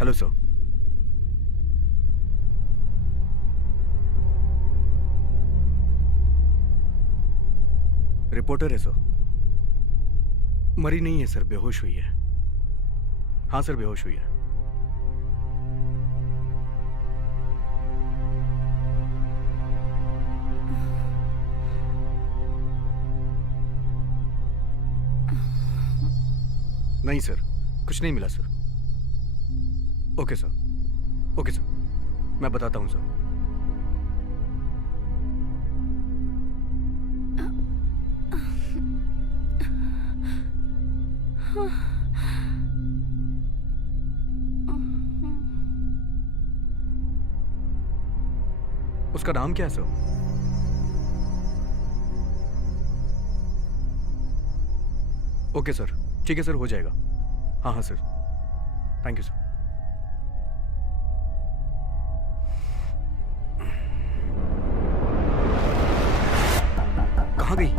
Hello sir. Reporter है sir. मरी नहीं है सर, बेहोश हुई है। हाँ सर, बेहोश हुई है। नहीं सर, कुछ नहीं मिला sir. Okay sir, okay sir, मैं बताता हूं सर। उसका नाम क्या है सर? ओके सर, ठीक है सर, हो जाएगा। हाँ हाँ सर, थैंक यू सर। कहाँ गई?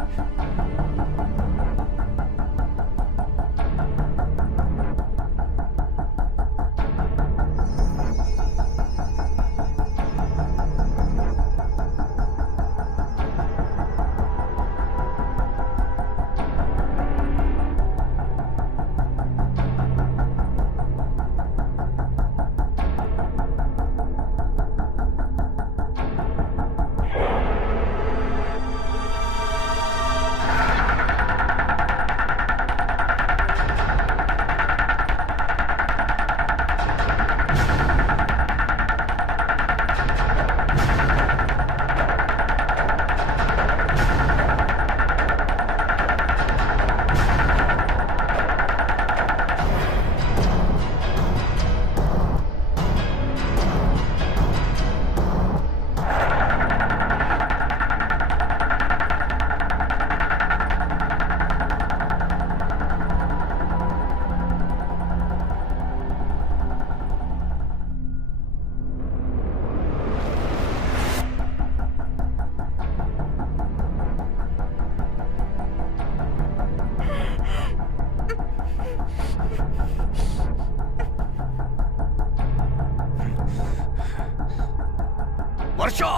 वर्षा!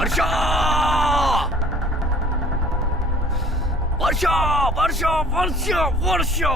वर्षा! वर्षा! वर्षा! वर्षा! वर्षा!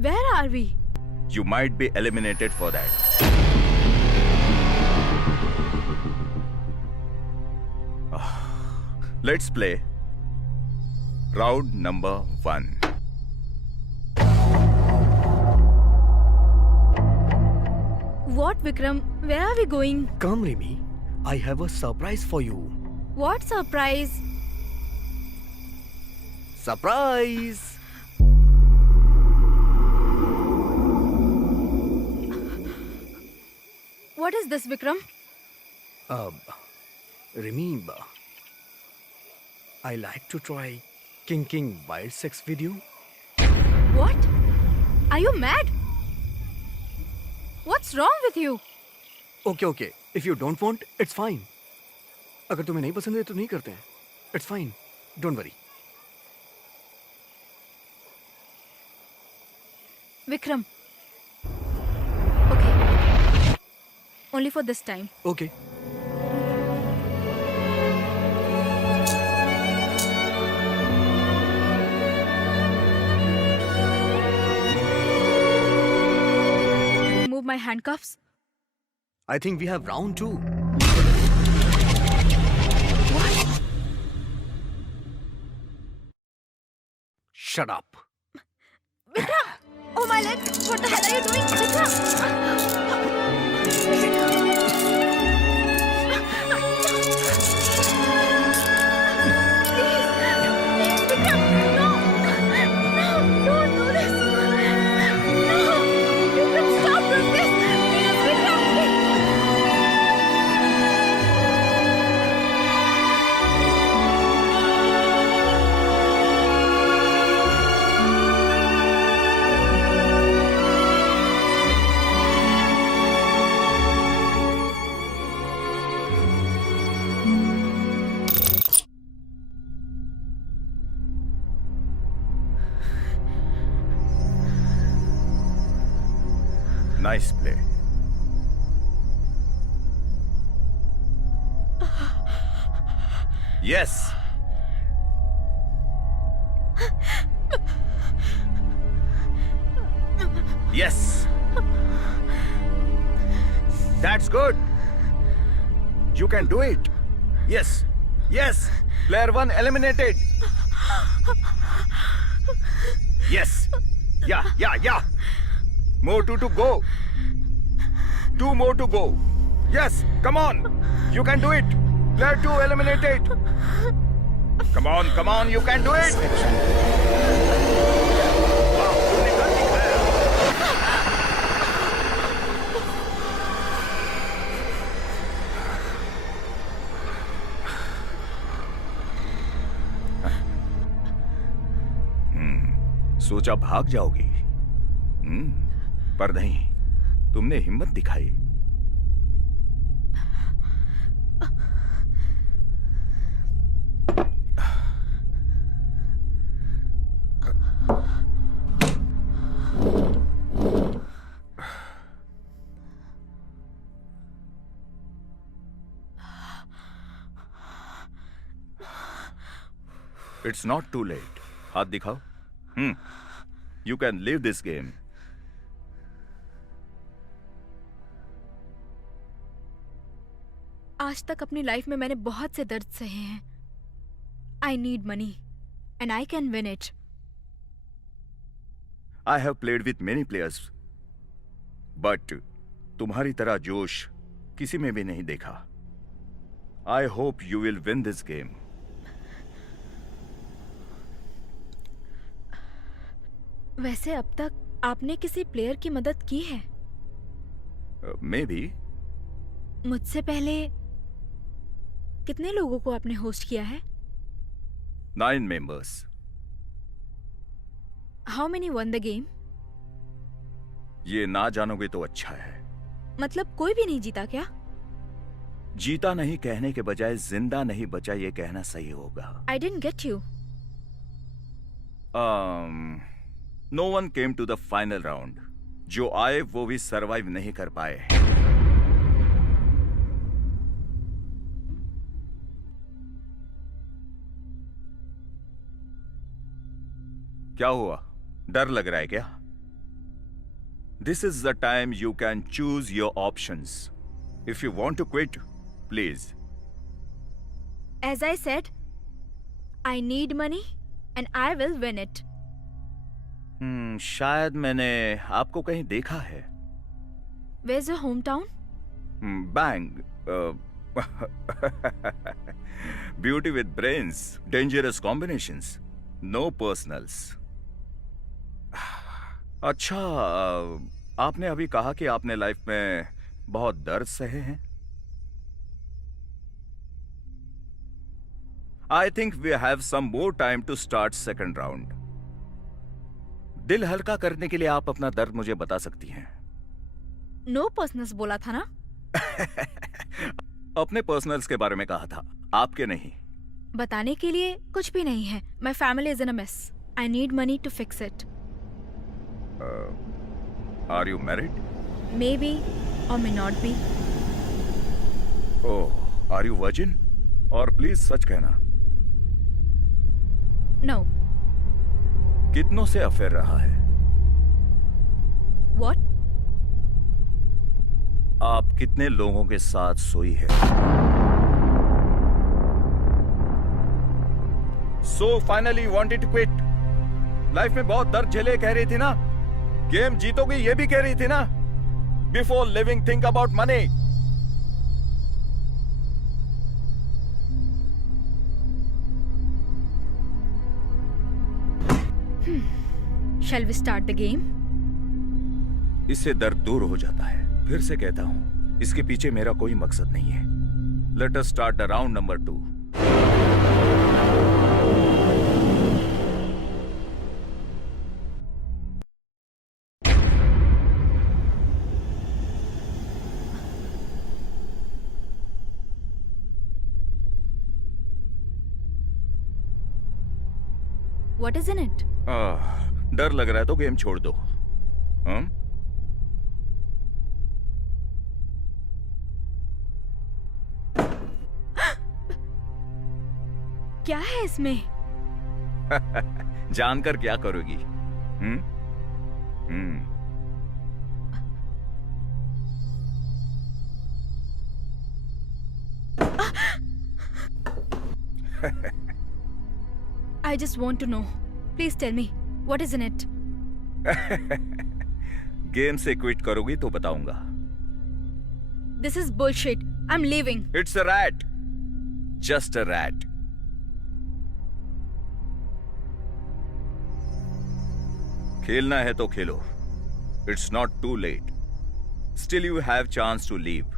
Where are we? You might be eliminated for that. Let's play round number 1. What, Vikram? Where are we going? Come, Remy. I have a surprise for you. What surprise? Surprise! What is this, Vikram? Remy, I like to try kinking wild sex with you. What? Are you mad? What's wrong with you? Okay. If you don't want, it's fine. अगर तुम्हें नहीं पसंद है तो नहीं करते हैं. It's fine. Don't worry. Vikram. Okay. Only for this time. Okay. Remove my handcuffs. I think we have round 2. What? Shut up. Vikram! Oh my leg! What the hell are you doing? Vikram! Please, Vikram! No! Don't do this! No! Vikram, stop doing this! Please, Vikram! Nice play. Yes. Yes. That's good. You can do it. Yes. Yes. Player 1 eliminated. Yes. Yeah. More 2 to go. 2 more to go. Yes, come on. You can do it. Player 2 eliminated. Come on, you can do it. Wow, तुमने कर दिखाया. सोचा भाग जाओगी. पर नहीं, तुमने हिम्मत दिखाई. It's not too late. हाथ दिखाओ. You can leave this game. आज तक अपनी लाइफ में मैंने बहुत से दर्द सहे हैं. I need money and I can win it. I have played with many players, but तुम्हारी तरह जोश किसी में भी नहीं देखा. I hope you will win this game. वैसे अब तक आपने किसी प्लेयर की मदद की है? Maybe. मुझसे पहले कितने लोगों को आपने होस्ट किया है? 9 members. How many won the game? ये ना जानोगे तो अच्छा है. मतलब कोई भी नहीं जीता क्या? जीता नहीं कहने के बजाय जिंदा नहीं बचा ये कहना सही होगा. I didn't get you. No one came to the final round. जो आए वो भी सरवाइव नहीं कर पाए. क्या हुआ? डर लग रहा है क्या? This is the time you can choose your options. If you want to quit, please. As I said, I need money and I will win it. शायद मैंने आपको कहीं देखा है. Where's your hometown? Bang. Beauty with brains. Dangerous combinations. No personals. अच्छा, आपने अभी कहा कि आपने लाइफ में बहुत दर्द सहे हैं. I think we have some more time to start second round. दिल हल्का करने के लिए आप अपना दर्द मुझे बता सकती हैं. No personals बोला था ना? अपने पर्सनल्स के बारे में कहा था, आपके नहीं. बताने के लिए कुछ भी नहीं है. My family is in a mess. I need money to fix it. Are you married? Maybe or may not be. Oh, are you virgin? और प्लीज सच कहना. No. कितनों से अफेयर रहा है? What? आप कितने लोगों के साथ सोई है? So finally you wanted to quit. Life में बहुत दर्द झेले कह रही थी ना? गेम जीतोगी ये भी कह रही थी ना? Before living, think about money. Shall we start the game? इससे दर्द दूर हो जाता है. फिर से कहता हूं, इसके पीछे मेरा कोई मकसद नहीं है. Let us start the round number 2. What is in it? डर लग रहा है तो गेम छोड़ दो. क्या है इसमें? जानकर क्या करोगी? I just want to know. Please tell me, what is in it? Game से क्विट करोगी तो बताऊंगा. This is bullshit. I'm leaving. It's a rat. Just a rat. खेलना है तो खेलो. It's not too late. Still you have chance to leave.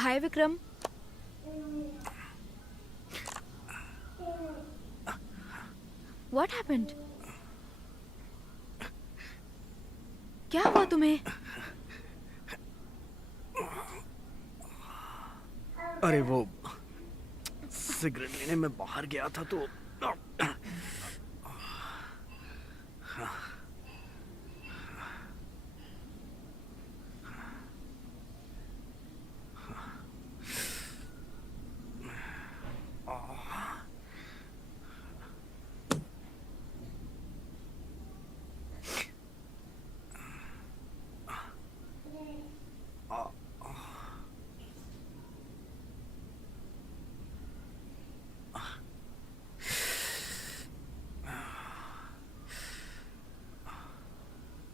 Hi, Vikram. What happened? क्या हुआ तुम्हें? अरे वो सिगरेट लेने में बाहर गया था तो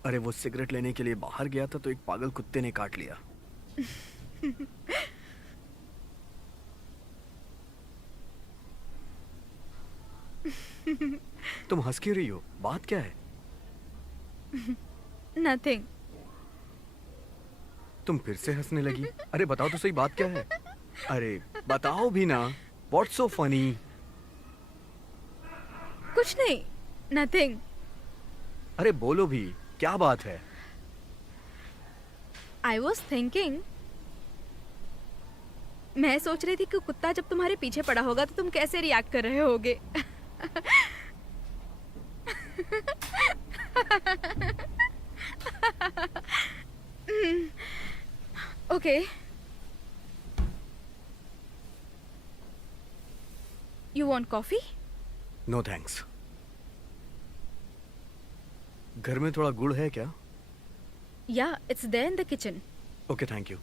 अरे वो सिगरेट लेने के लिए बाहर गया था तो एक पागल कुत्ते ने काट लिया. तुम हंस क्यों रही हो? बात क्या है? Nothing. तुम फिर से हंसने लगी. अरे बताओ तो सही, बात क्या है? अरे बताओ भी ना. What's so funny? कुछ नहीं. Nothing. अरे बोलो भी, क्या बात है? I was thinking. मैं सोच रही थी कि कुत्ता जब तुम्हारे पीछे पड़ा होगा तो तुम कैसे रिएक्ट कर रहे होगे. Okay. You want coffee? No thanks. घर में थोड़ा गुड़ है क्या? Yeah, it's there in the kitchen. Okay, thank you.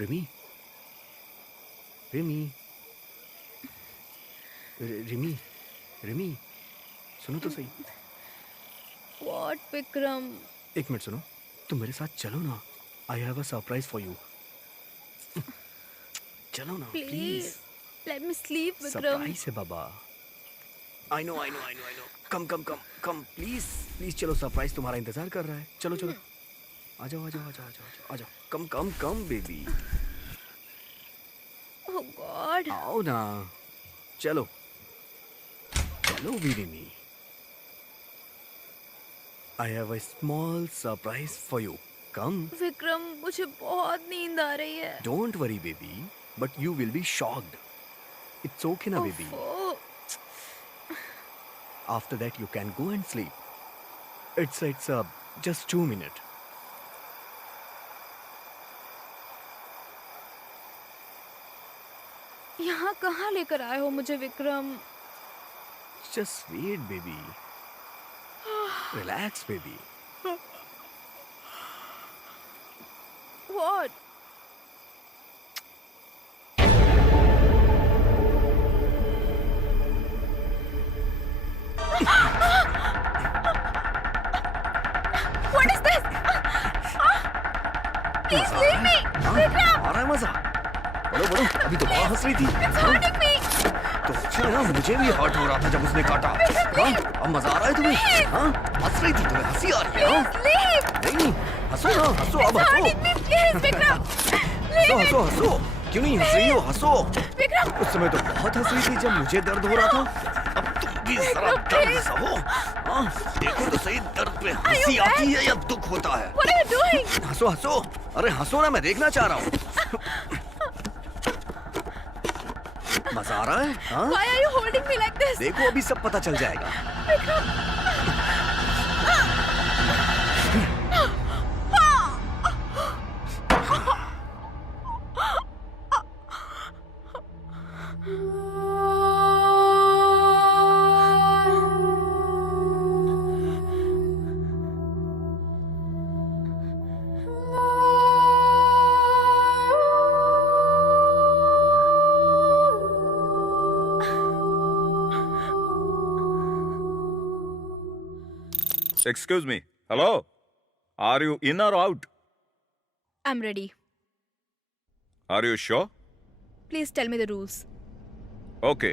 Rimi, Remy, Remy, Rimi, सुनो तो सही. What, Vikram? एक मिनट सुनो. तुम मेरे साथ चलो ना. I have a surprise for you. चलो ना Please. Please. Let me sleep, Vikram. Surprise है बाबा. I know I know I know I know. Come come come come please please. चलो, सरप्राइज तुम्हारा इंतजार कर रहा है. चलो चलो. आ जाओ आ जाओ आ जाओ आ जाओ आ जाओ. Come come come baby. Oh God. आओ ना. चलो चलो वीरिमी. I have a small surprise for you. Come. Vikram, मुझे बहुत नींद आ रही है. Don't worry baby, but you will be shocked. It's okay ना बेबी. ओफो. After that you can go and sleep. It's just 2 minutes. यहाँ कहाँ लेकर आए हो मुझे, Vikram? Just wait, baby. Relax, baby. What? What is this? Please leave me, Vikram. आ रहा है मजा. बड़ो बड़ो, अभी तो बहुत हंस रही थी. It's hurting me. तो अच्छा है ना, मुझे भी हर्ट हो रहा था जब उसने काटा. हाँ, अब मजा आ रहा है तुम्हें? हाँ, हंस रही थी, तुम्हें हंसी आ रही है? हाँ? Please leave. नहीं, हंसो ना, हंसो, अब It's हंसो. hurting me. Please, Vikram. हंसो Leave हंसो it. हंसो. क्यों नहीं हंस रही हो? हंसो. Vikram. उस समय तो बहुत हंस रही थी जब मुझे दर्द हो रहा था. अब तुम भी जरा दर्द सहो. हाँ, देखो तो सही, दर्द पे हंसी आती है या दुख होता है? What are you doing? हंसो हंसो. अरे हंसो ना, मैं देखना चाह रहा हूँ. मजा आ रहा है? हाँ? Why are you holding me like this? देखो, अभी सब पता चल जाएगा. Excuse me. Hello? Are you in or out? I'm ready. Are you sure? Please tell me the rules. Okay.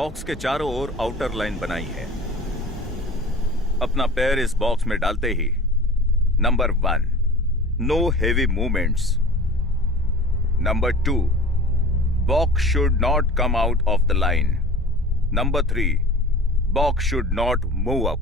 Box के चारों ओर आउटर लाइन बनाई है. अपना पैर इस बॉक्स में डालते ही number 1, no heavy movements. Number 2, box should not come out of the line. Number 3, box should not move up.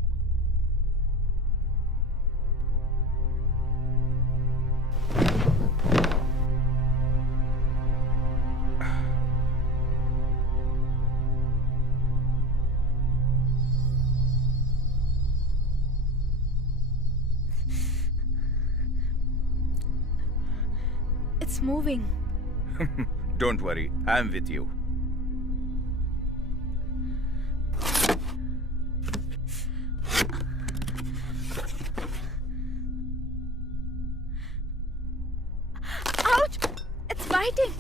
It's moving. Don't worry, I am with you. Ouch! It's biting.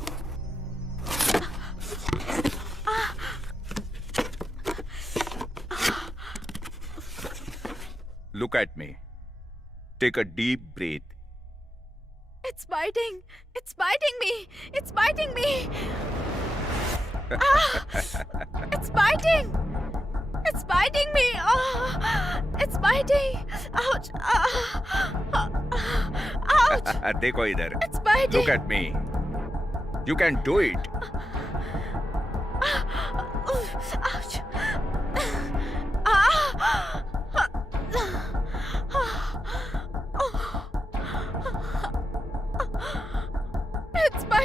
Look at me. Take a deep breath. It's biting. It's biting me. It's biting me. It's biting. It's biting me. It's biting. Ouch. Ouch. देखो इधर. It's biting. Look at me. You can do it. Ouch.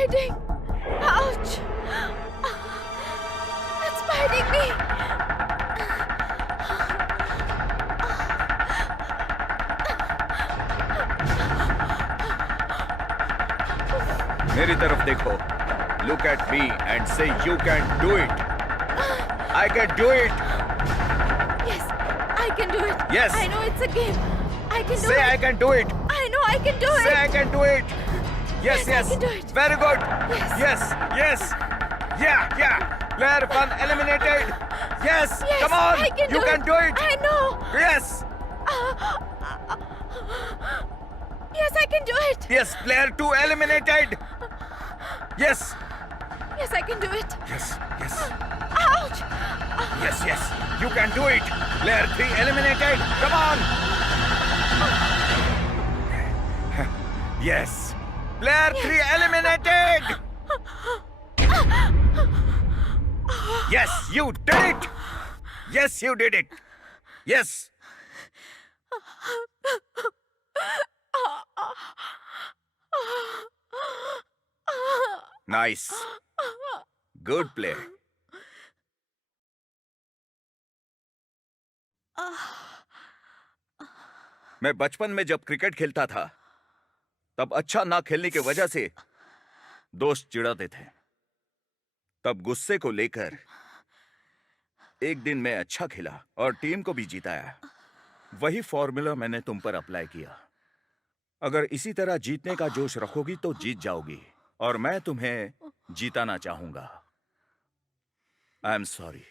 biting. Ouch. It's biting me. मेरी तरफ देखो. Look at me and say you can do it. I can do it. Yes, I can do it. Yes. I know it's a game. I can do Say it. I can do it. I know I can do it. Say I can do it. Yes, Yes, I yes. can do it. Very good. Yes. Yes, yes. Yeah, yeah. Player 1 eliminated. Yes. Yes, Come on. I can You do can it. do it. I know. Yes. Yes, I can do it. Yes. Player 2 eliminated. Yes. Yes, I can do it. Yes. Yes. Ouch. Yes, yes. You can do it. Player 3 eliminated. Come on. Yes. Player 3 eliminated. Yes, you did it. Yes, you did it. Yes. Nice. Good play. मैं बचपन में जब cricket खेलता था तब अच्छा ना खेलने की वजह से दोस्त चिढ़ाते थे. तब गुस्से को लेकर एक दिन मैं अच्छा खेला और टीम को भी जिताया. वही फॉर्मूला मैंने तुम पर अप्लाई किया. अगर इसी तरह जीतने का जोश रखोगी तो जीत जाओगी और मैं तुम्हें जीताना चाहूंगा. I am sorry.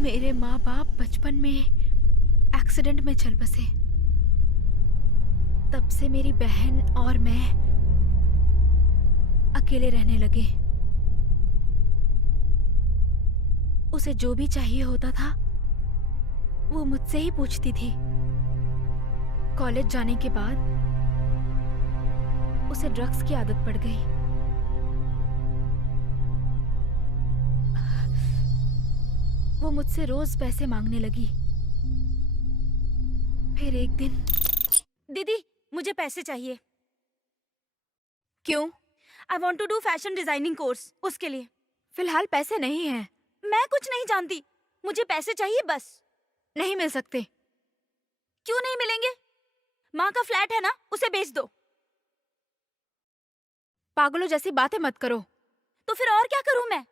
मेरे माँ बाप बचपन में एक्सीडेंट में चल बसे. तब से मेरी बहन और मैं अकेले रहने लगे. उसे जो भी चाहिए होता था वो मुझसे ही पूछती थी. कॉलेज जाने के बाद उसे ड्रग्स की आदत पड़ गई. वो मुझसे रोज पैसे मांगने लगी. फिर एक दिन, दीदी मुझे पैसे चाहिए. क्यों? I want to do fashion designing course. उसके लिए फिलहाल पैसे नहीं हैं. मैं कुछ नहीं जानती. मुझे पैसे चाहिए बस. नहीं मिल सकते. क्यों नहीं मिलेंगे? माँ का फ्लैट है ना, उसे बेच दो. पागलों जैसी बातें मत करो. तो फिर और क्या करूं मैं?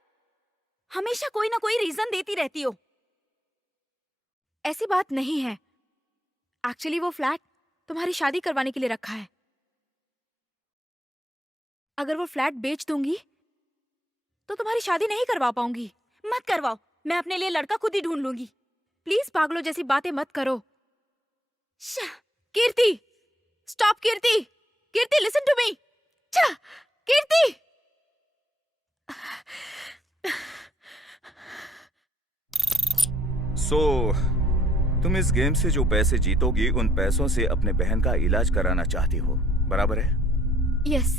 हमेशा कोई ना कोई रीजन देती रहती हो. ऐसी बात नहीं है. एक्चुअली वो फ्लैट तुम्हारी शादी करवाने के लिए रखा है. अगर वो फ्लैट बेच दूंगी तो तुम्हारी शादी नहीं करवा पाऊंगी. मत करवाओ. मैं अपने लिए लड़का खुद ही ढूंढ लूंगी. प्लीज पागलों जैसी बातें मत करो. श्श, Kirti, stop. Kirti, Kirti, listen to me. Kirti. तुम इस गेम से जो पैसे जीतोगी उन पैसों से अपने बहन का इलाज कराना चाहती हो, बराबर है? Yes.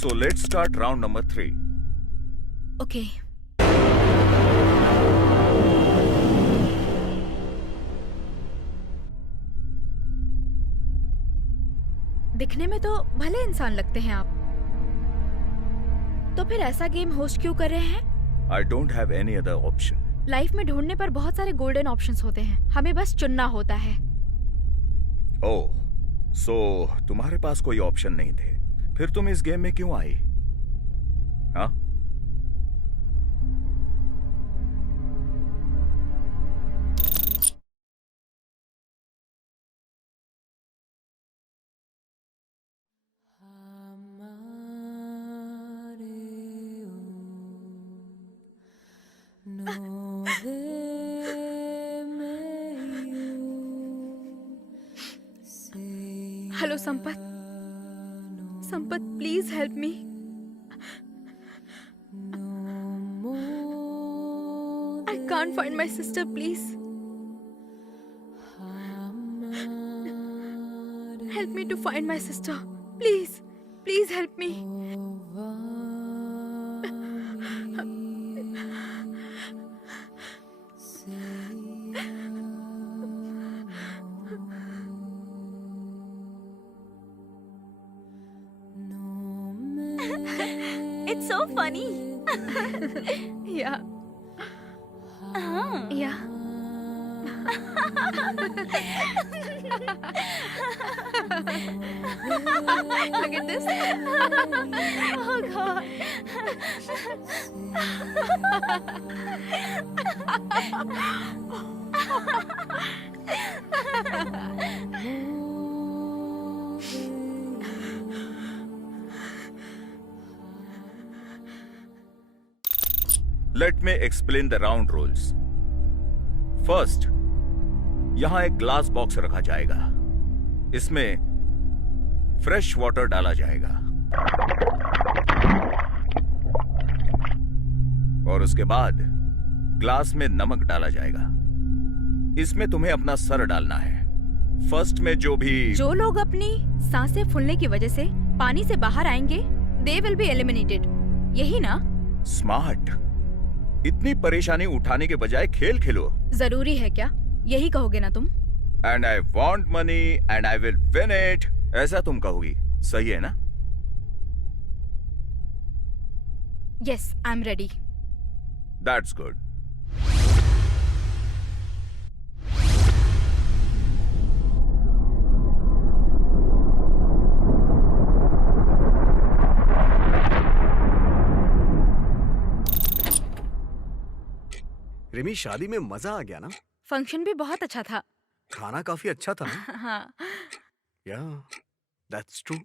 So let's start round number 3. Okay. दिखने में तो भले इंसान लगते हैं आप, तो फिर ऐसा गेम होस्ट क्यों कर रहे हैं? I don't have any other option. Life में ढूंढने पर बहुत सारे गोल्डन ऑप्शंस होते हैं. हमें बस चुनना होता है. ओह, सो तुम्हारे पास कोई ऑप्शन नहीं थे. फिर तुम इस गेम में क्यों आई? हाँ? Hello Sampat. Sampat, please help me. I can't find my sister. Please Help me to find my sister. Please. Please help me. It's so funny. Yeah. हाँ. Yeah. Look at this. Oh God. Let me explain the round rules. First, यहां एक glass box रखा जाएगा. इसमें fresh water डाला जाएगा और उसके बाद ग्लास में नमक डाला जाएगा. इसमें तुम्हें अपना सर डालना है. फर्स्ट में जो लोग अपनी सांसें फूलने की वजह से पानी से बाहर आएंगे, they will be eliminated. यही ना? स्मार्ट. इतनी परेशानी उठाने के बजाय खेल खेलो. जरूरी है क्या? यही कहोगे ना तुम? And I want money and I will win it. ऐसा तुम कहोगी. सही है ना? Yes, I'm ready. That's good. Rimi, शादी में मजा आ गया ना? फंक्शन भी बहुत अच्छा था. खाना काफी अच्छा था ना? हाँ. या, दैट्स ट्रू.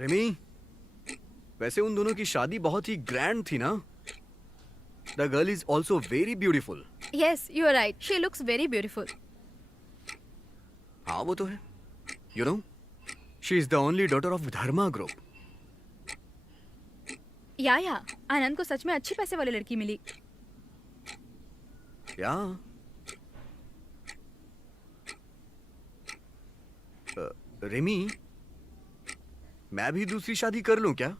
रिमी, वैसे उन दोनों की शादी बहुत ही ग्रैंड थी ना? The girl is also very beautiful. Yes, you are right. She looks very beautiful. हाँ, वो तो है. You know, she is the only daughter of Dharma group. या आनंद को सच में अच्छी पैसे वाली लड़की मिली. या, रिमी, मैं भी दूसरी शादी कर लूं क्या?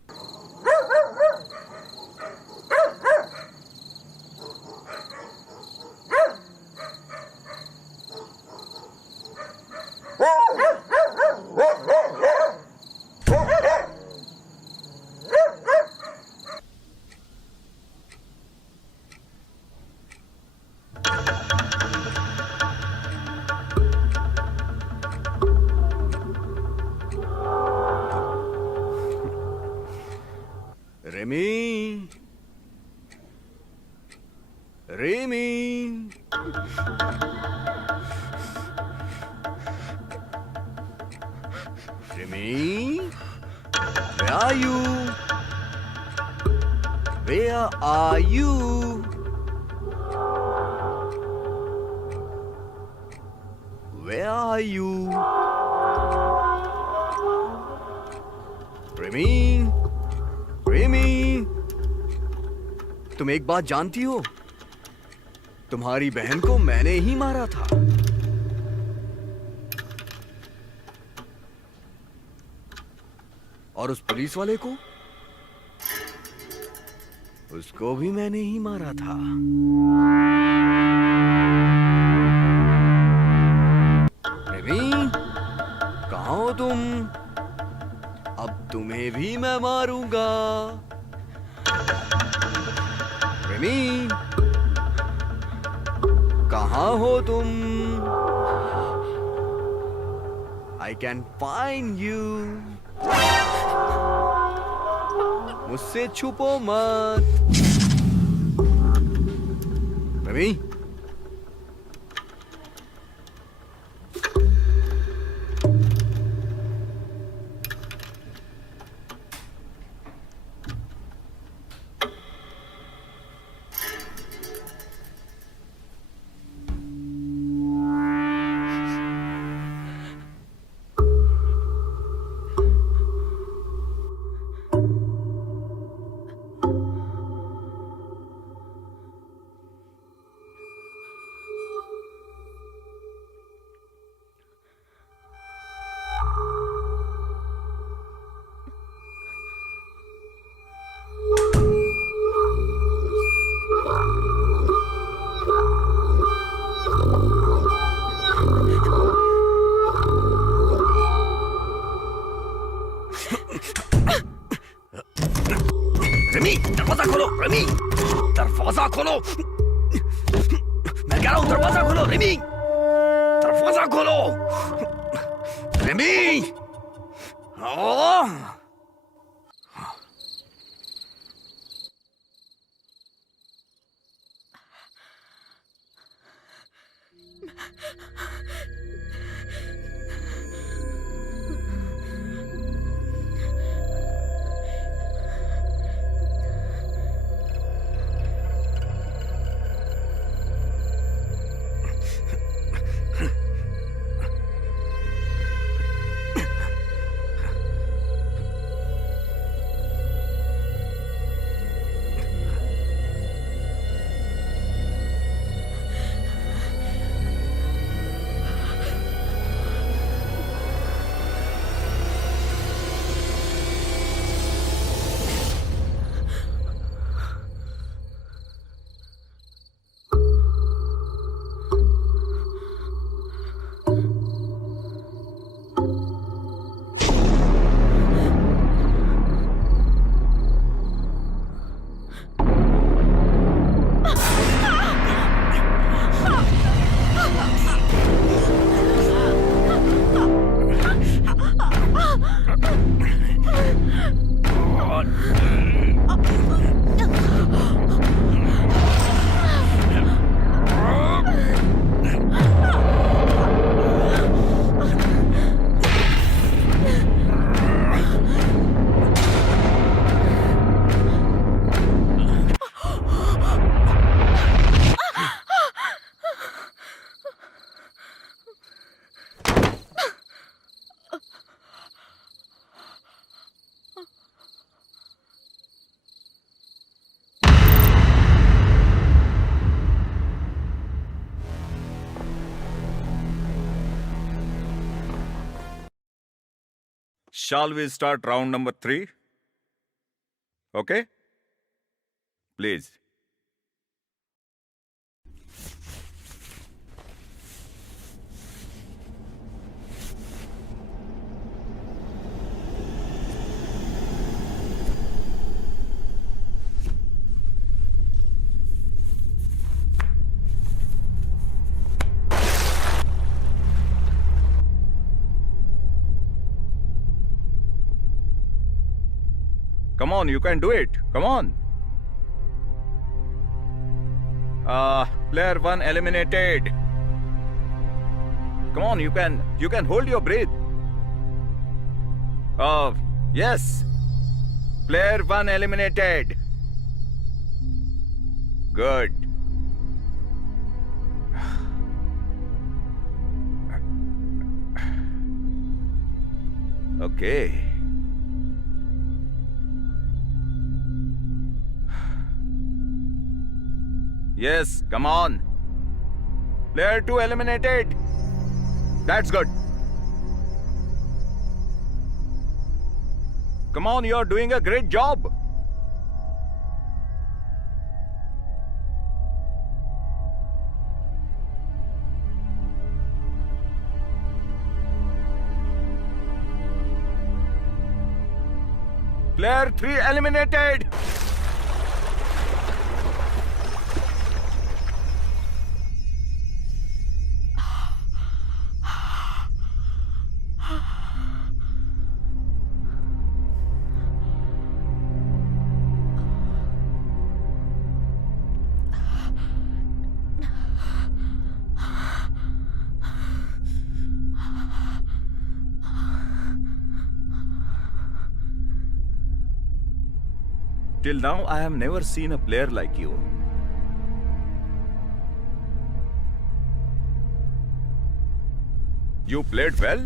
Remy. Remy. Remy. Where are you? Where are you? Where are you? Remy. Remy, तुम एक बात जानती हो? तुम्हारी बहन को मैंने ही मारा था. और उस पुलिस वाले को, उसको भी मैंने ही मारा था. रेमी, कहाँ हो तुम? अब तुम्हें भी मैं मारूंगा. रेमी, कहाँ हो तुम? I can find you. मुझसे छुपो मत. रेमी, दरवाजा खोलो रिमी, दरवाजा खोलो। मैं कह रहा हूँ दरवाजा खोलो रिमी, दरवाजा खोलो रिमी। ओह Shall we start round number 3? Okay? Please. Come on, you can do it. Come on. Player 1 eliminated. Come on, you can hold your breath. Yes. Player 1 eliminated. Good. Okay. Yes, come on. Player 2 eliminated. That's good. Come on, you're doing a great job. Player 3 eliminated. Till now, I have never seen a player like you. You played well?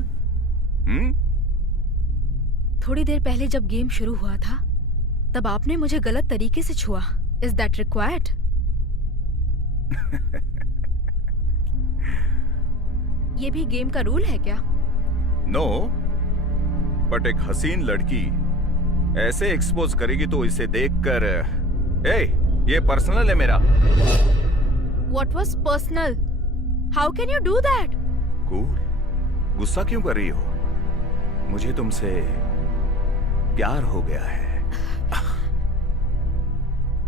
थोड़ी देर पहले जब game शुरू हुआ था, तब आपने मुझे गलत तरीके से छुआ. Is that required? ये भी गेम का रूल है क्या? No, but एक हसीन लड़की ऐसे एक्सपोज करेगी तो इसे देखकर ये पर्सनल है मेरा. What was personal? How can you do that? Cool. गुस्सा क्यों कर रही हो? मुझे तुमसे प्यार हो गया है.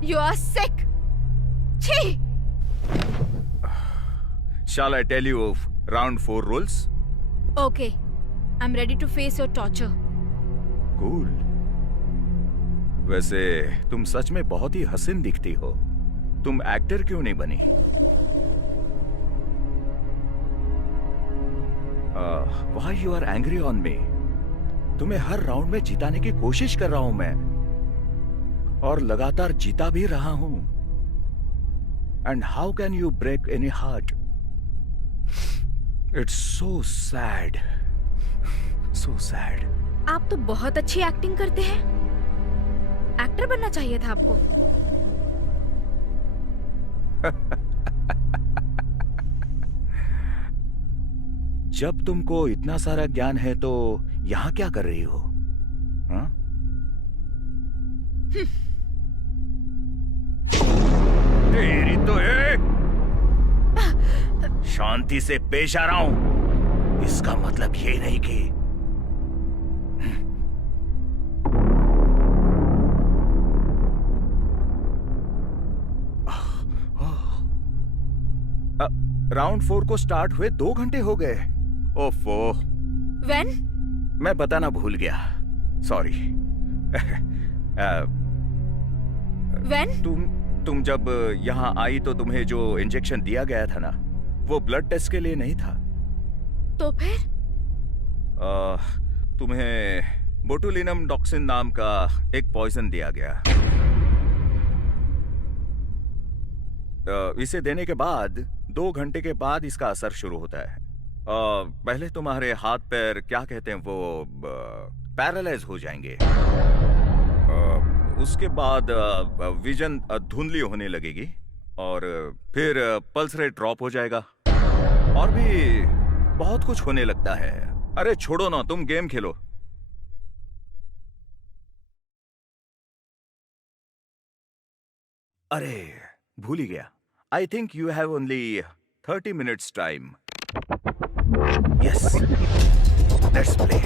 You are sick. छी! Shall I tell you round 4 rules? Okay, I'm ready to face your torture. Cool. वैसे तुम सच में बहुत ही हसीन दिखती हो। तुम एक्टर क्यों नहीं बनी? Why you are angry on me? तुम्हें हर राउंड में जिताने की कोशिश कर रहा हूं मैं, और लगातार जीता भी रहा हूं। And how can you break any heart? It's so sad. So sad. आप तो बहुत अच्छी एक्टिंग करते हैं। एक्टर बनना चाहिए था आपको। जब तुमको इतना सारा ज्ञान है तो यहां क्या कर रही हो? हाँ? तेरी तो है। शांति से पेश आ रहा हूं, इसका मतलब ये नहीं कि राउंड 4 को स्टार्ट हुए 2 घंटे हो गए। ओफो, When? मैं बताना भूल गया, सॉरी। When? तुम जब यहाँ आई तो तुम्हें जो इंजेक्शन दिया गया था ना, वो ब्लड टेस्ट के लिए नहीं था। तो फिर? तुम्हें बोटुलिनम टॉक्सिन नाम का एक पॉइजन दिया गया। इसे देने के बाद 2 घंटे के बाद इसका असर शुरू होता है। पहले तुम्हारे हाथ पैर, क्या कहते हैं वो, पैरालाइज हो जाएंगे। उसके बाद विजन धुंधली होने लगेगी, और फिर पल्स रेट ड्रॉप हो जाएगा, और भी बहुत कुछ होने लगता है। अरे छोड़ो ना, तुम गेम खेलो। अरे भूल ही गया। I think you have only 30 minutes time. Yes. Let's play.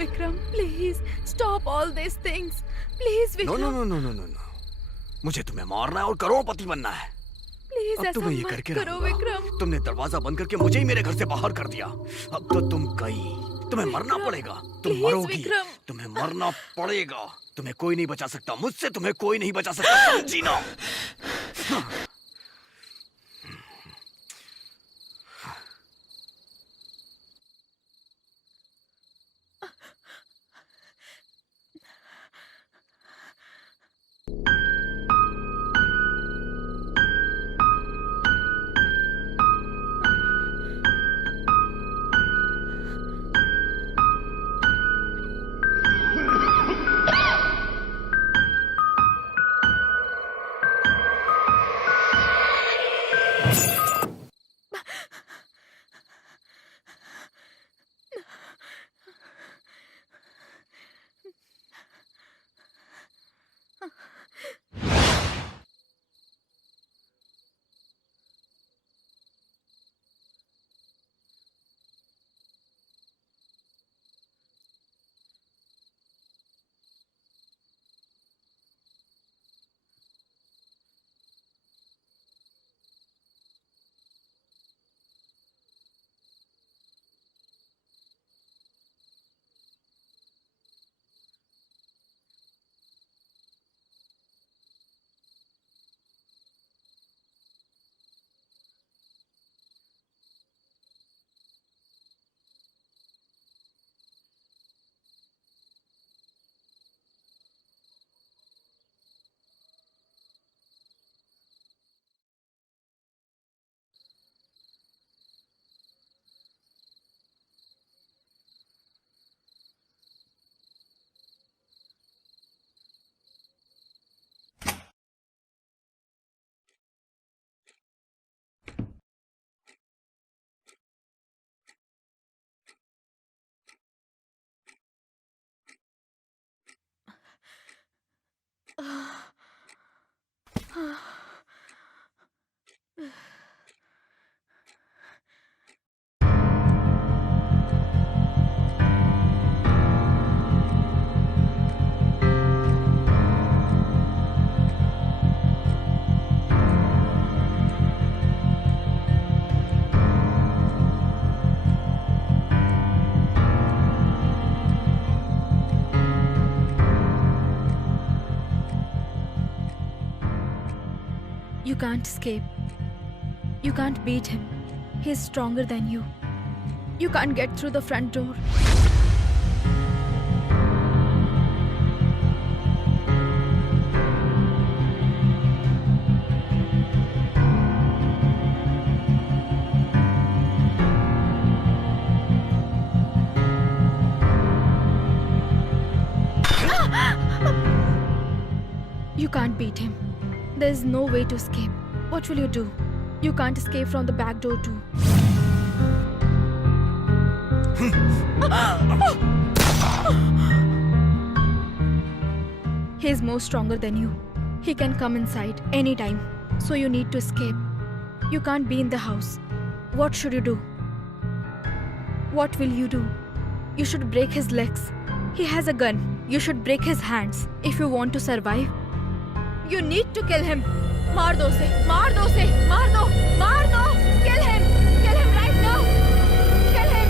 Vikram, please stop all these things. Please, no Vikram. No no no no no no, मुझे तुम्हें मारना है और करोड़पति बनना है। Please अब ऐसा तुम्हें ये मत करके करो रहूंगा। विक्रम। तुमने दरवाजा बंद करके मुझे ही मेरे घर से बाहर कर दिया। अब तो तुम गई, तुम्हें मरना विक्रम, पड़ेगा। तुम please, मरोगी, विक्रम। तुम्हें मरना पड़ेगा। तुम्हें कोई नहीं बचा सकता, मुझसे तुम्हें कोई नहीं बचा सकता, समझी ना? You can't escape. You can't beat him. He's stronger than you. You can't get through the front door. You can't beat him. There's no way to escape. What will you do? You can't escape from the back door too. He's more stronger than you. He can come inside anytime. So you need to escape. You can't be in the house. What should you do? What will you do? You should break his legs. He has a gun. You should break his hands. If you want to survive, you need to kill him. मार दो उसे, मार दो उसे, मार दो, मार दो. Kill him right now. Kill him.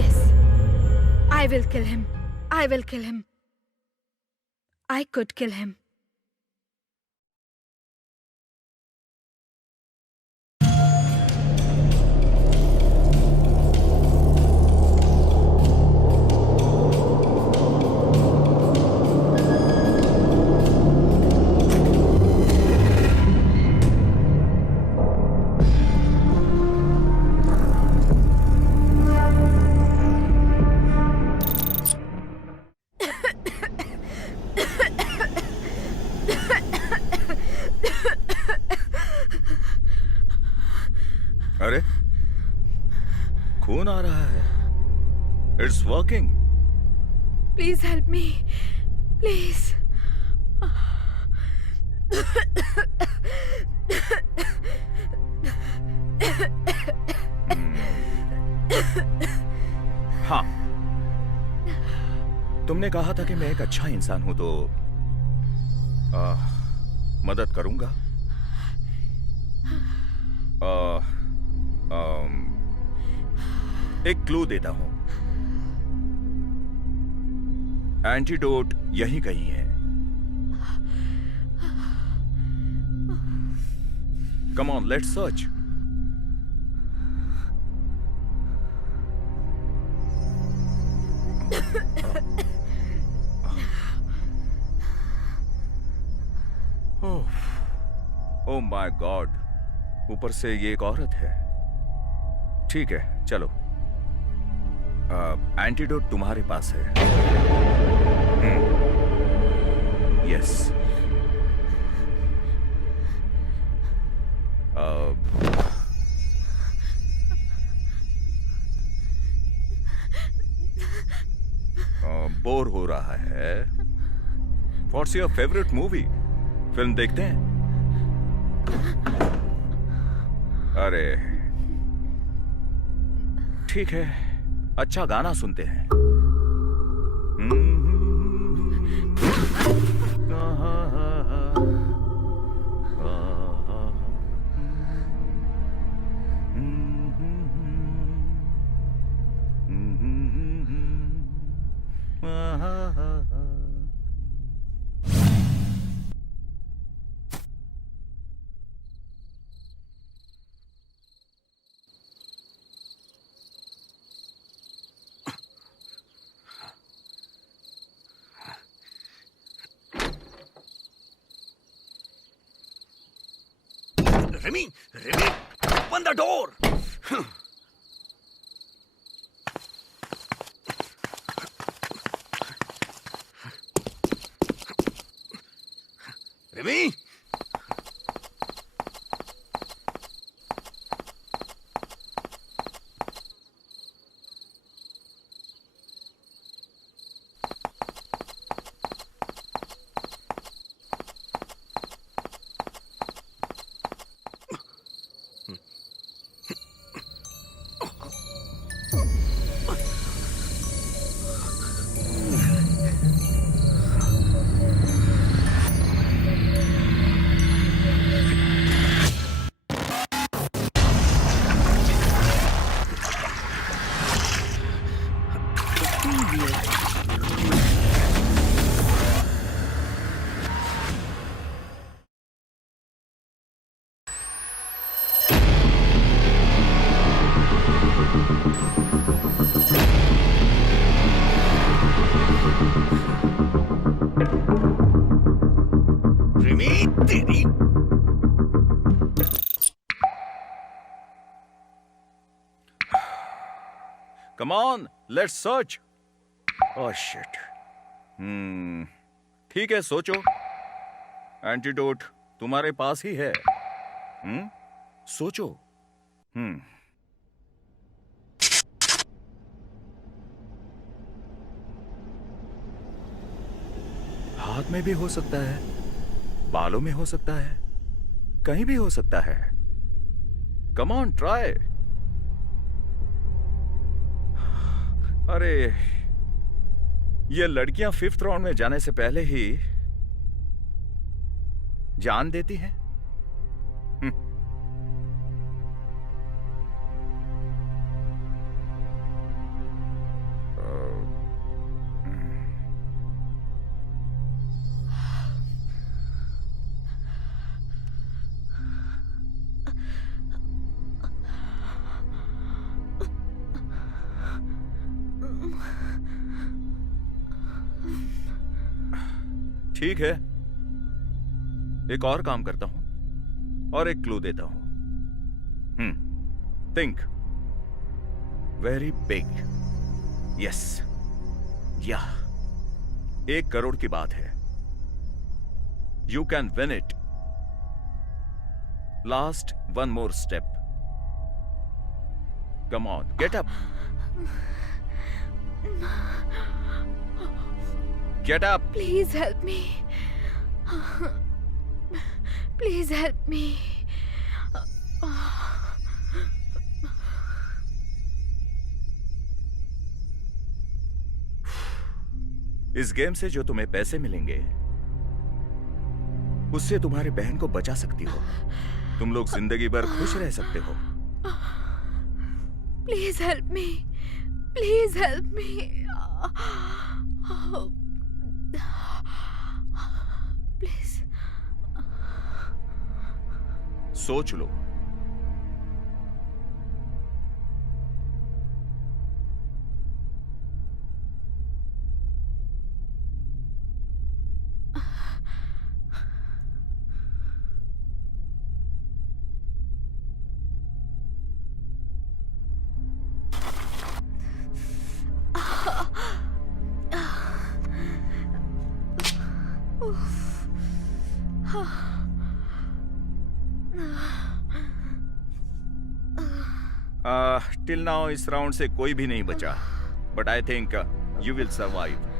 Yes, I will kill him. I will kill him. I could kill him. अरे खून आ रहा है. It's working. Please help me. Please. हाँ, तुमने कहा था कि मैं एक अच्छा इंसान हूं तो मदद करूंगा. एक क्लू देता हूं. एंटीडोट यहीं कहीं है. Come on, let's search. Oh my God, ऊपर से ये एक औरत है. ठीक है, चलो. एंटीडोट तुम्हारे पास है. यस. बोर हो रहा है. What's your favourite movie? Film देखते हैं? अरे ठीक है, अच्छा गाना सुनते हैं. Remy, open the door. Remy. Come on, let's search. Oh shit. ठीक है, सोचो। एंटीडोट तुम्हारे पास ही है। सोचो। हाथ में भी हो सकता है, बालों में हो सकता है, कहीं भी हो सकता है। Come on, try. अरे, ये लड़कियां 5th राउंड में जाने से पहले ही जान देती हैं। ठीक है, एक और काम करता हूं और एक क्लू देता हूं। Think very big. यस, या 1 करोड़ की बात है। You can win it. Last 1 more step. Come on, get up. Get up! Please help me. Please help me. इस गेम से जो तुम्हें पैसे मिलेंगे, उससे तुम्हारे बहन को बचा सकती हो। तुम लोग जिंदगी भर खुश रह सकते हो। Please help me. Please help me. Please. सोच लो। टिल नाउ इस राउंड से कोई भी नहीं बचा, but I think you will survive.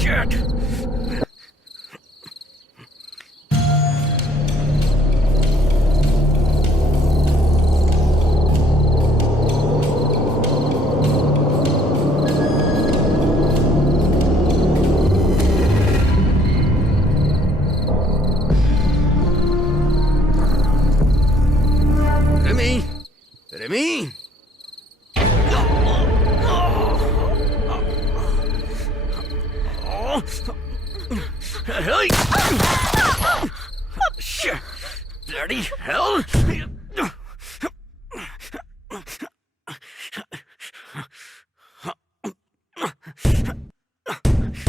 Shit! Remy! Remy! Hey! Shit! Bloody hell!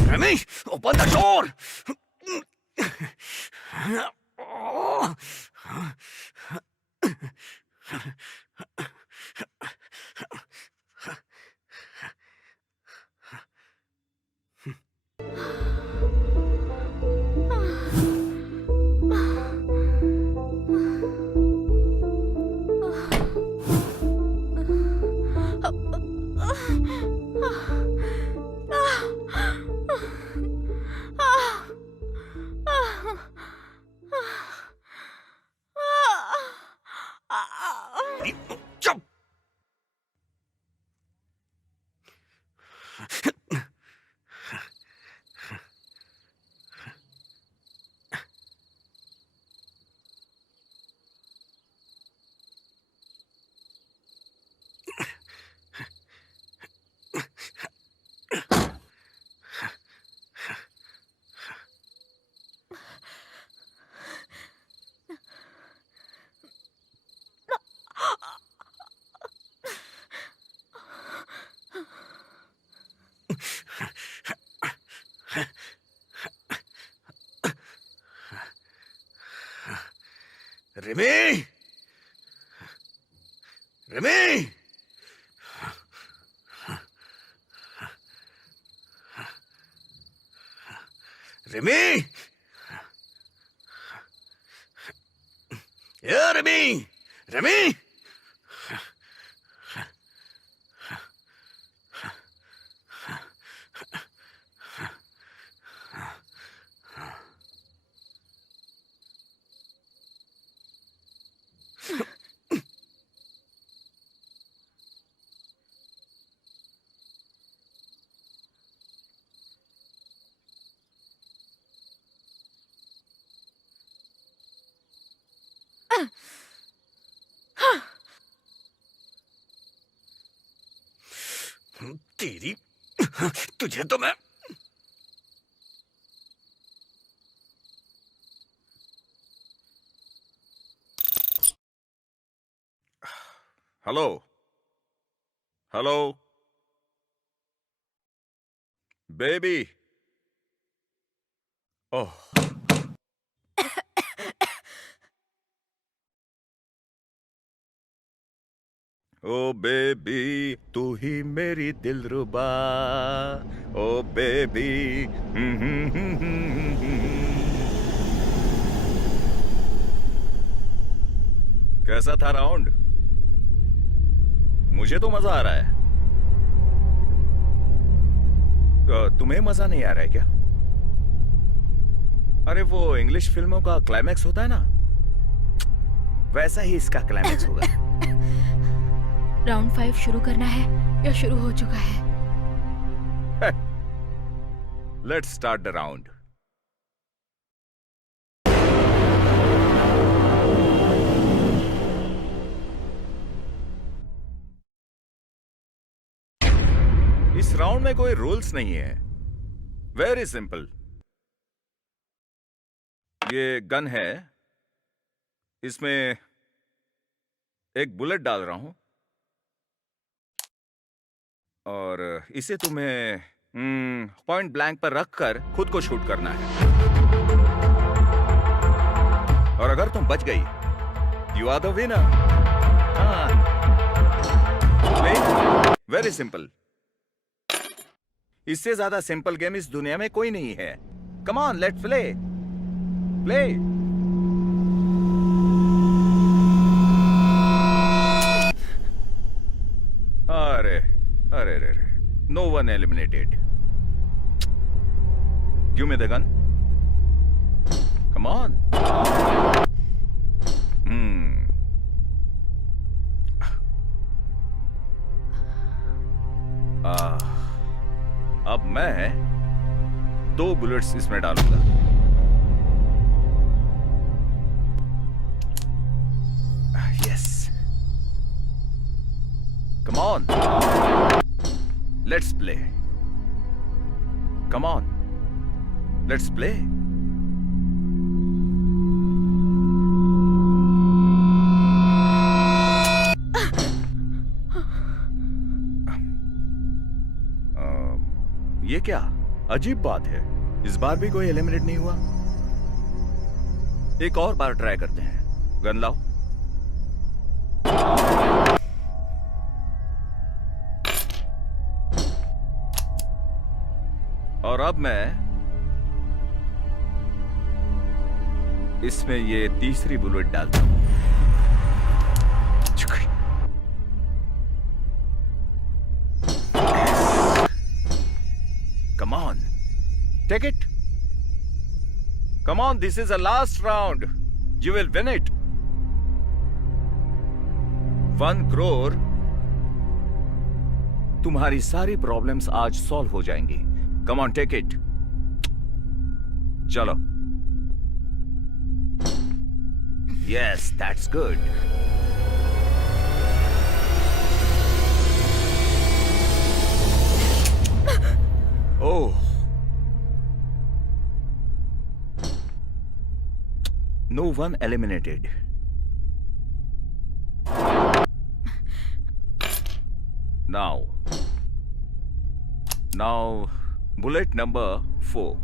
Remy, open the door! Remy, Remy, Remy, ए रिमी, रिमी, तेरी, तुझे तो मैं hello, hello, baby. Oh, oh baby, तू ही मेरी दिलरुबा। ओ बेबी। कैसा था राउंड? मुझे तो मजा आ रहा है। तुम्हें मजा नहीं आ रहा है क्या? अरे वो इंग्लिश फिल्मों का क्लाइमैक्स होता है ना, वैसा ही इसका क्लाइमैक्स होगा। राउंड 5 शुरू करना है या शुरू हो चुका है? Let's start the round. इस राउंड में कोई रूल्स नहीं है, वेरी सिंपल। ये गन है, इसमें एक बुलेट डाल रहा हूं और इसे तुम्हें पॉइंट ब्लैंक पर रखकर खुद को शूट करना है। और अगर तुम बच गई, you are the winner. Very simple. इससे ज्यादा सिंपल गेम इस दुनिया में कोई नहीं है। Come on, let's play, play. अरे अरे अरे, no one eliminated. Give me the gun, come on. अब मैं 2 बुलेट्स इसमें डालूंगा। Yes, come on, let's play. Come on, let's play. ये क्या अजीब बात है, इस बार भी कोई एलिमिनेट नहीं हुआ। एक और बार ट्राई करते हैं। गन लाओ। और अब मैं इसमें ये तीसरी बुलेट डालता हूं। Come on, take it. Come on, this is the last round. You will win it. 1 crore. तुम्हारी सारी प्रॉब्लम्स आज सॉल्व हो जाएंगी। Come on, take it. चलो। Yes, that's good. Oh. No one eliminated. Now, bullet number 4.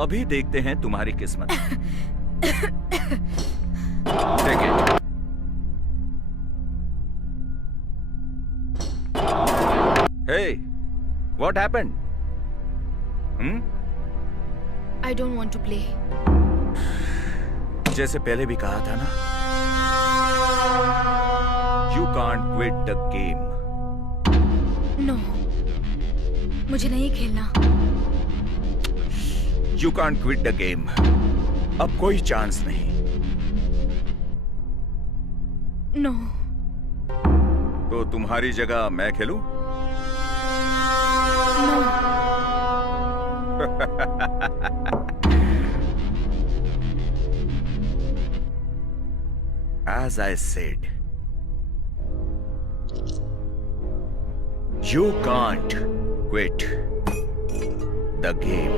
अभी देखते हैं तुम्हारी किस्मत। Take it. Hey, what happened? I don't want to play. जैसे पहले भी कहा था ना, You can't quit the game. No. मुझे नहीं खेलना. You can't quit the game. अब कोई चांस नहीं. No. तो तुम्हारी जगह मैं खेलूं? No. As I said, you can't quit the game.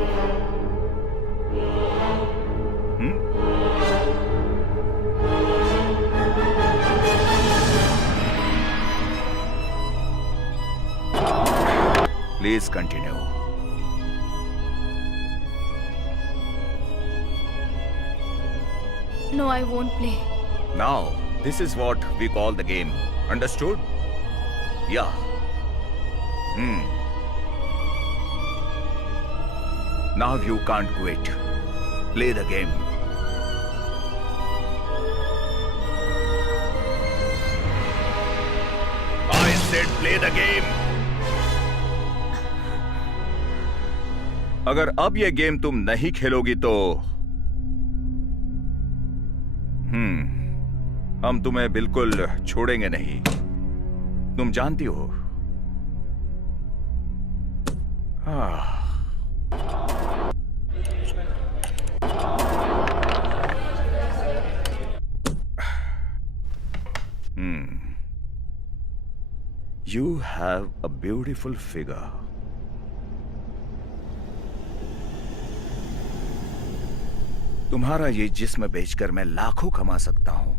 Please continue. No, I won't play. Now, this is what we call the game. Understood? Yeah. Now you can't quit. Play the game. I said play the game. अगर अब ये game तुम नहीं खेलोगी तो हम तुम्हें बिल्कुल छोड़ेंगे नहीं. तुम जानती हो. You have a beautiful figure. तुम्हारा ये जिस्म बेचकर मैं लाखों कमा सकता हूं.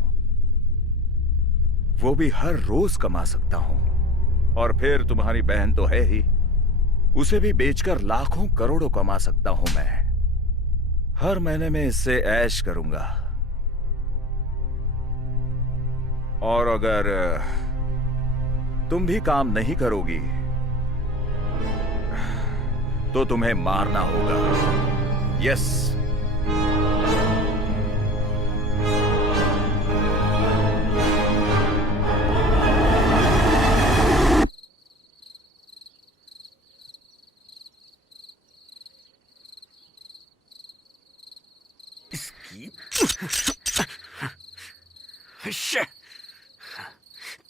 वो भी हर रोज कमा सकता हूं. और फिर तुम्हारी बहन तो है ही, उसे भी बेचकर लाखों करोड़ों कमा सकता हूं मैं. हर महीने में इससे ऐश करूंगा. और अगर तुम भी काम नहीं करोगी तो तुम्हें मारना होगा. यस.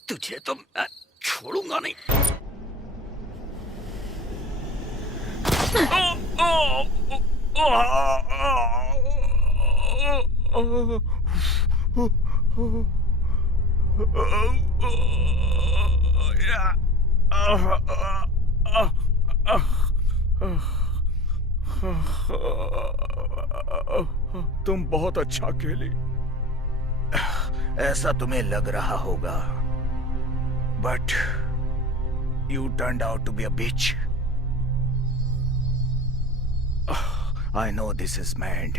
तुझे तो मैं छोड़ूंगा नहीं. तुम बहुत अच्छा खेली. ऐसा तुम्हें लग रहा होगा, but you turned out to be a bitch. I know this is mad.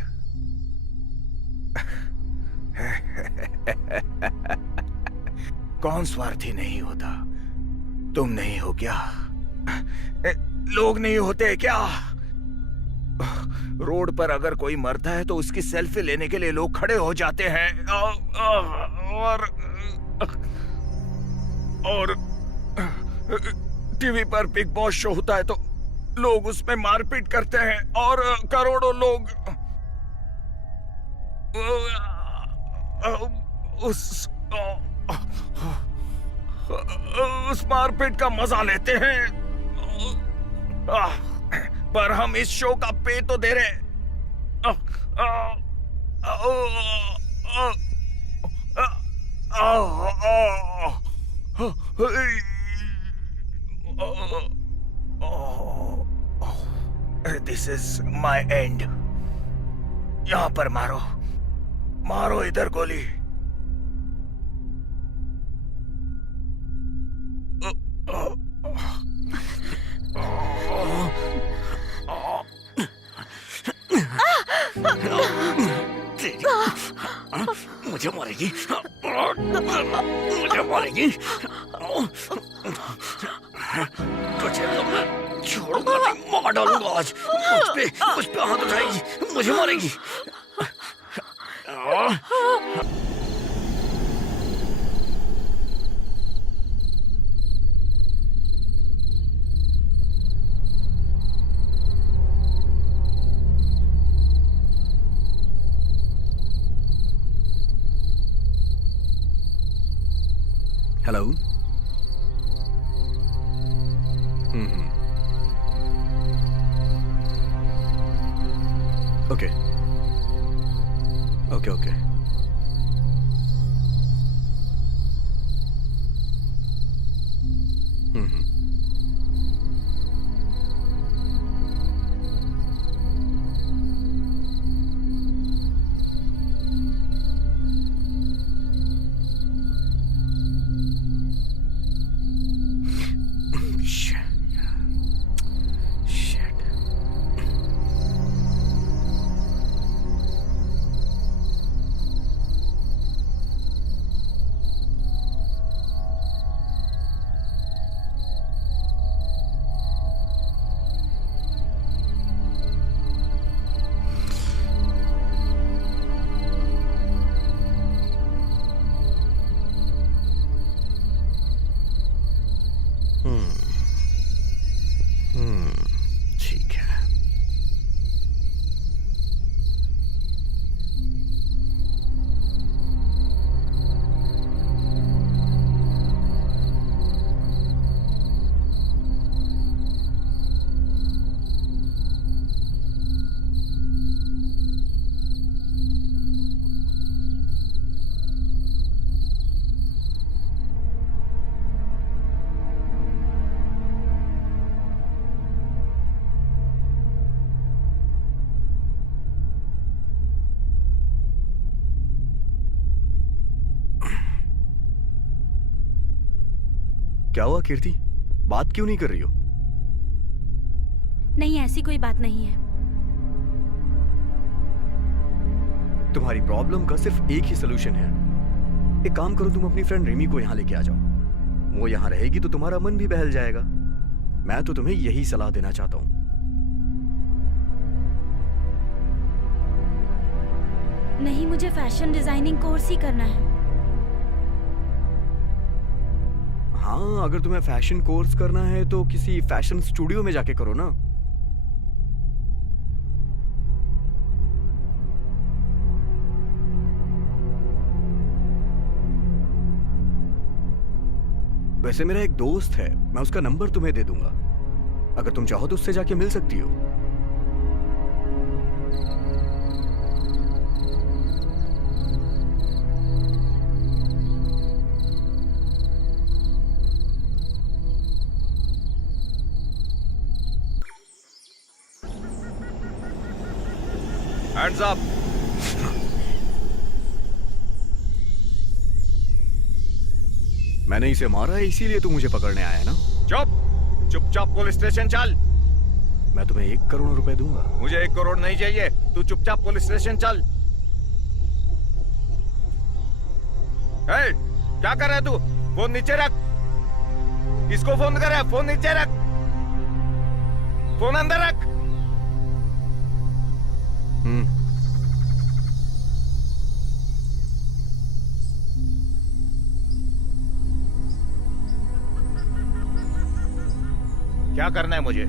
कौन स्वार्थी नहीं होता? तुम नहीं हो क्या? लोग नहीं होते क्या? रोड पर अगर कोई मरता है तो उसकी सेल्फी लेने के लिए लोग खड़े हो जाते हैं. और टीवी पर बिग बॉस शो होता है तो लोग उसमें मारपीट करते हैं और करोड़ों लोग उस मारपीट का मजा लेते हैं. पर हम इस शो का पे तो दे रहे. This is my end. यहाँ पर मारो, मारो इधर गोली. मुझे मारेगी, मुझे मारेगी। तुझे तो मैं छोड़ूंगा नहीं, मार डालूंगा आज। मुझ पे हाथ उठाएगी, मुझे मारेगी। हेलो। Okay okay okay. ठीक है। क्या हुआ कीर्ति, बात क्यों नहीं कर रही हो? नहीं, ऐसी कोई बात नहीं है। तुम्हारी प्रॉब्लम का सिर्फ एक ही सलूशन है। एक काम करो, तुम अपनी फ्रेंड रिमी को यहाँ लेके आ जाओ। वो यहाँ रहेगी तो तुम्हारा मन भी बहल जाएगा। मैं तो तुम्हें यही सलाह देना चाहता हूँ। नहीं, मुझे फैशन डिजाइनिंग कोर्स ही करना है। हाँ, अगर तुम्हें फैशन कोर्स करना है तो किसी फैशन स्टूडियो में जाके करो ना। वैसे मेरा एक दोस्त है, मैं उसका नंबर तुम्हें दे दूंगा। अगर तुम चाहो तो उससे जाके मिल सकती हो। Hands up! मैंने इसे मारा है, इसीलिए तू मुझे पकड़ने आया है ना? चुपचाप पुलिस स्टेशन चल। मैं तुम्हें 1 करोड़ रुपए दूंगा। मुझे 1 करोड़ नहीं चाहिए, तू चुपचाप पुलिस स्टेशन चल। हे, क्या कर रहा है तू? फोन नीचे रख। किसको फोन कर रहा है? फोन नीचे रख, फोन अंदर रख। क्या करना है मुझे?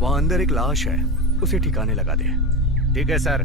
वहां अंदर एक लाश है, उसे ठिकाने लगा दे। ठीक है सर।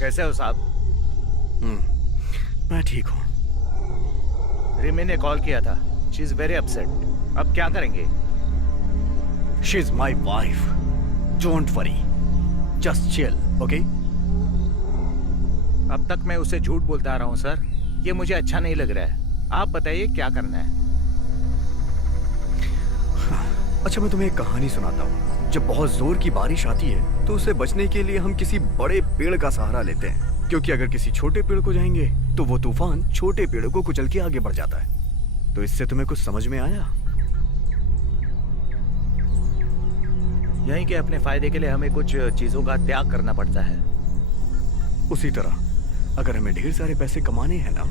कैसे हो साहब? मैं ठीक हूँ। रिमी ने कॉल किया था। She is very upset. अब क्या करेंगे? She is my wife. Don't worry, just chill, okay? अब तक मैं उसे झूठ बोलता आ रहा हूँ सर। ये मुझे अच्छा नहीं लग रहा है। आप बताइए क्या करना है? अच्छा, मैं तुम्हें एक कहानी सुनाता हूँ। जब बहुत जोर की बारिश आती है तो उससे बचने के लिए हम किसी बड़े पेड़ का सहारा लेते हैं, क्योंकि अगर किसी छोटे पेड़ को जाएंगे तो वो तूफान छोटे पेड़ को कुचल के आगे बढ़ जाता है। तो इससे तुम्हें कुछ समझ में आया? यही कि अपने फायदे के लिए हमें कुछ चीजों का त्याग करना पड़ता है। उसी तरह अगर हमें ढेर सारे पैसे कमाने हैं ना,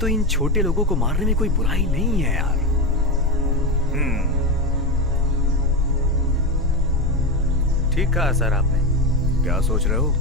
तो इन छोटे लोगों को मारने में कोई बुराई नहीं है यार। ठीक कहा सर आपने। क्या सोच रहे हो?